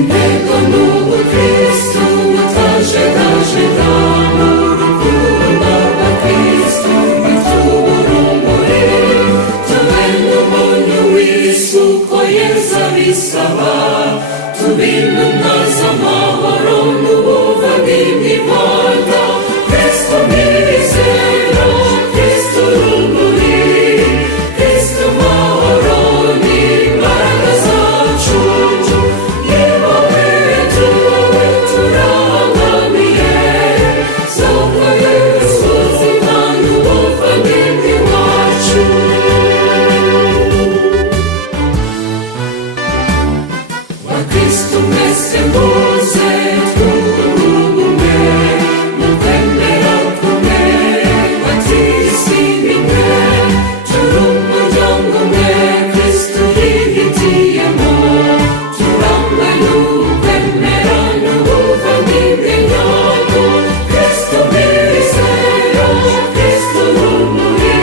intego n'ubukristu butajegajega mu rukundo rwa kristu bitubura urumuri tube n'umuntu w'isuko yeza bisaba tube intumwa z'amahoro n'ubuvandimwe Rwanda kristu mwizero kristu rumuri kristu mahoro n'imbaraga zacu ni wowe turangamiye soko y'ubuzima n'ubuvandimwe wacu bakristu mwese muze twunge ubumwe mu kwemera kumwe batisiga imwe turi umuryango umwe kristu yihitiyemo turangwe n'ukwemera n'ubuvandimwe nyabwo kristu mwizero kristu rumuri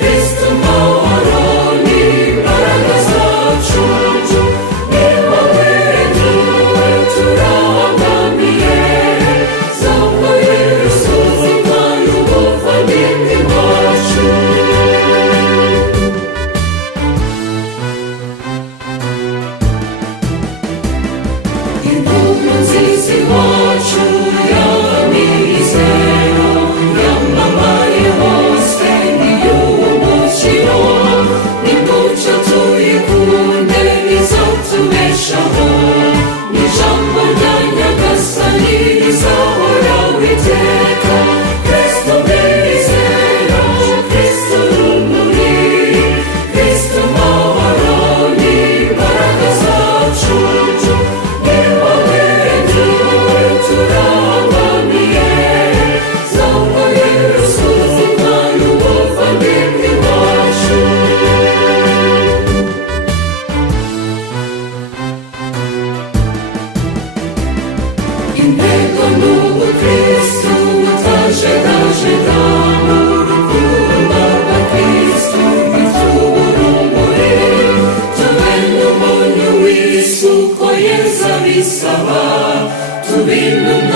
kristu mahoro n'imbaraga zacu ni wowe turangamiye soko y'ubuzima n'ubuvandimwe wacu inkuru nziza iwacu y'amizero yamamaye hose n'iy'umukiro nimucyo tuyikunde bizatubeshaho n'ijambo rya nyagasani rizahoraho iteka kristu mwizero kristu rumuri kristu mahoro n'imbaraga zacu ni wowe turangamiye soko y'ubuzima n'ubuvandimwe wacu intego n'ubukristu butajegajega mu rukundo rwa kristu bitubura urumuri tube n'umuntu w'isuko yeza bisaba tube intumwa